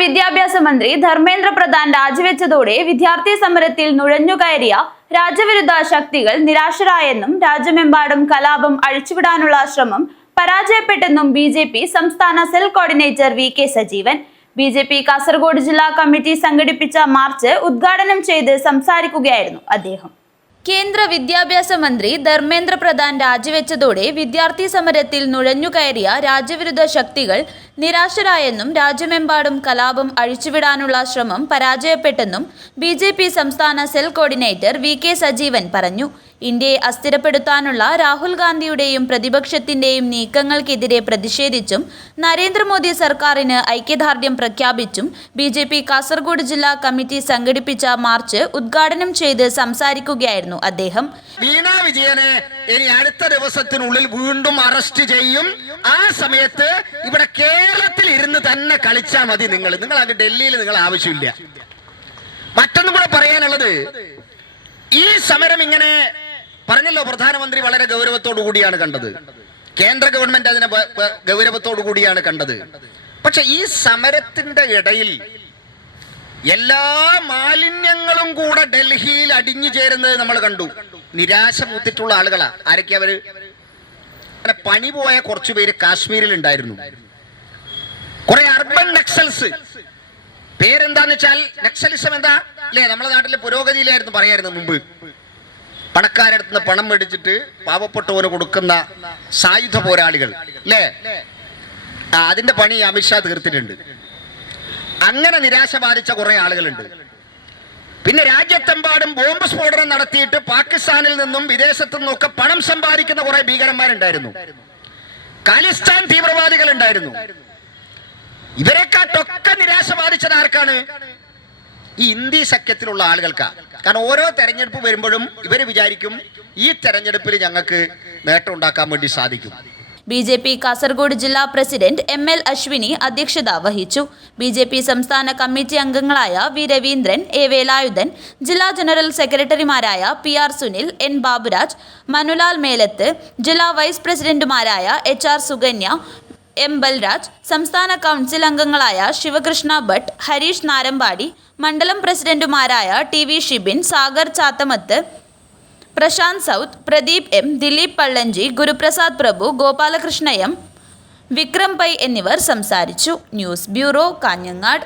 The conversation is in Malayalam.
വിദ്യാഭ്യാസ മന്ത്രി ധർമ്മേന്ദ്ര പ്രധാൻ രാജിവെച്ചതോടെ വിദ്യാർത്ഥി സമരത്തിൽ നുഴഞ്ഞുകയറിയ രാജ്യവിരുദ്ധ ശക്തികൾ നിരാശരായെന്നും രാജ്യമെമ്പാടും കലാപം അഴിച്ചുവിടാനുള്ള ശ്രമം പരാജയപ്പെട്ടെന്നും ബി.ജെ.പി. സംസ്ഥാന cell coordinator VK. Sajeevan. BJP. Kasaragod ജില്ലാ കമ്മിറ്റി സംഘടിപ്പിച്ച മാർച്ച് ഉദ്ഘാടനം ചെയ്ത് സംസാരിക്കുകയായിരുന്നു അദ്ദേഹം. കേന്ദ്ര വിദ്യാഭ്യാസ മന്ത്രി ധർമ്മേന്ദ്ര പ്രധാൻ രാജിവെച്ചതോടെ വിദ്യാർത്ഥി സമരത്തിൽ നുഴഞ്ഞുകയറിയ രാജ്യവിരുദ്ധ ശക്തികൾ നിരാശരായെന്നും രാജ്യമെമ്പാടും കലാപം അഴിച്ചുവിടാനുള്ള ശ്രമം പരാജയപ്പെട്ടെന്നും ബി.ജെ.പി. സംസ്ഥാന സെൽ കോർഡിനേറ്റർ വി.കെ. സജീവൻ പറഞ്ഞു. ഇന്ത്യയെ അസ്ഥിരപ്പെടുത്താനുള്ള രാഹുൽ ഗാന്ധിയുടെയും പ്രതിപക്ഷത്തിന്റെയും നീക്കങ്ങൾക്കെതിരെ പ്രതിഷേധിച്ചും നരേന്ദ്രമോദി സർക്കാരിന് ഐക്യദാർഢ്യം പ്രഖ്യാപിച്ചും ബി.ജെ.പി. കാസർഗോഡ് ജില്ലാ കമ്മിറ്റി സംഘടിപ്പിച്ച മാർച്ച് ഉദ്ഘാടനം ചെയ്ത് സംസാരിക്കുകയായിരുന്നു അദ്ദേഹം. വീണ വിജയനെ ഇനി അടുത്ത ദിവസത്തിനുള്ളിൽ വീണ്ടും അറസ്റ്റ് ചെയ്യും. ആ സമയത്ത് ഇവിടെ കേരളത്തിൽ ഇരുന്ന് തന്നെ കളിച്ചാൽ മതി. നിങ്ങൾ അങ്ങ് ഡൽഹിയിൽ നിങ്ങൾ ആവശ്യമില്ല. മറ്റൊന്നും കൂടെ പറയാനുള്ളത്, ഈ സമരം ഇങ്ങനെ പറഞ്ഞല്ലോ, പ്രധാനമന്ത്രി വളരെ ഗൗരവത്തോടു കൂടിയാണ് കണ്ടത്, കേന്ദ്ര ഗവൺമെന്റ് അതിനെ ഗൗരവത്തോടു കൂടിയാണ് കണ്ടത്. പക്ഷെ ഈ സമരത്തിന്റെ ഇടയിൽ എല്ലാ മാലിന്യങ്ങളും കൂടെ ഡൽഹിയിൽ അടിഞ്ഞു ചേരുന്നത് നമ്മൾ കണ്ടു. നിരാശ മൂത്തിട്ടുള്ള ആളുകളാ. ആരൊക്കെ അവര്? പണി പോയ കുറച്ചു പേര് കാശ്മീരിൽ ഉണ്ടായിരുന്നു. കുറെ അർബൻ നക്സൽസ്. പേരെന്താന്ന് വെച്ചാൽ നക്സലിസം എന്താ അല്ലേ? നമ്മുടെ നാട്ടിലെ പുരോഗതിയിലായിരുന്നു പറയായിരുന്നു മുമ്പ്. പണക്കാരടുത്ത് നിന്ന് പണം മേടിച്ചിട്ട് പാവപ്പെട്ടവന് കൊടുക്കുന്ന സായുധ പോരാളികൾ അല്ലേ? അതിന്റെ പണി അമിത്ഷാ തീർത്തിട്ടുണ്ട്. അങ്ങനെ നിരാശ ബാധിച്ച കുറെ ആളുകളുണ്ട്. പിന്നെ രാജ്യത്തെമ്പാടും ബോംബ് സ്ഫോടനം നടത്തിയിട്ട് പാകിസ്ഥാനിൽ നിന്നും വിദേശത്തു നിന്നൊക്കെ പണം സമ്പാദിക്കുന്ന കുറെ ഭീകരന്മാരുണ്ടായിരുന്നു. ഖാലിസ്ഥാൻ തീവ്രവാദികൾ ഉണ്ടായിരുന്നു. ഇവരെക്കാട്ടൊക്കെ നിരാശ ബാധിച്ചത് ആർക്കാണ്? ഈ ഇന്ത്യ സഖ്യത്തിലുള്ള ആളുകൾക്കാ. കാരണം ഓരോ തെരഞ്ഞെടുപ്പ് വരുമ്പോഴും ഇവര് വിചാരിക്കും ഈ തെരഞ്ഞെടുപ്പിൽ ഞങ്ങൾക്ക് നേട്ടം ഉണ്ടാക്കാൻ വേണ്ടി സാധിക്കും. ബി.ജെ.പി. കാസർഗോഡ് ജില്ലാ പ്രസിഡന്റ് എം.എൽ. അശ്വിനി അധ്യക്ഷത വഹിച്ചു. ബി.ജെ.പി. സംസ്ഥാന കമ്മിറ്റി അംഗങ്ങളായ വി. രവീന്ദ്രൻ, എ. വേലായുധൻ, ജില്ലാ ജനറൽ സെക്രട്ടറിമാരായ പി.ആർ. സുനിൽ, എൻ. ബാബുരാജ്, മനുലാൽ മേലത്ത്, ജില്ലാ വൈസ് പ്രസിഡന്റുമാരായ എച്ച്.ആർ. സുകന്യ, എം. ബൽരാജ്, സംസ്ഥാന കൗൺസിൽ അംഗങ്ങളായ ശിവകൃഷ്ണ ഭട്ട്, ഹരീഷ് നാരമ്പാടി, മണ്ഡലം പ്രസിഡന്റുമാരായ T. V. Shibin, Sagar Chathamath, Prashanth south, Pradeep M, Dileep Pallanchi, Guruprasad Prabhu, Gopalakrishna M, Vikram Pai എന്നിവർ സംസാരിച്ചു. News bureau, Kanhangad.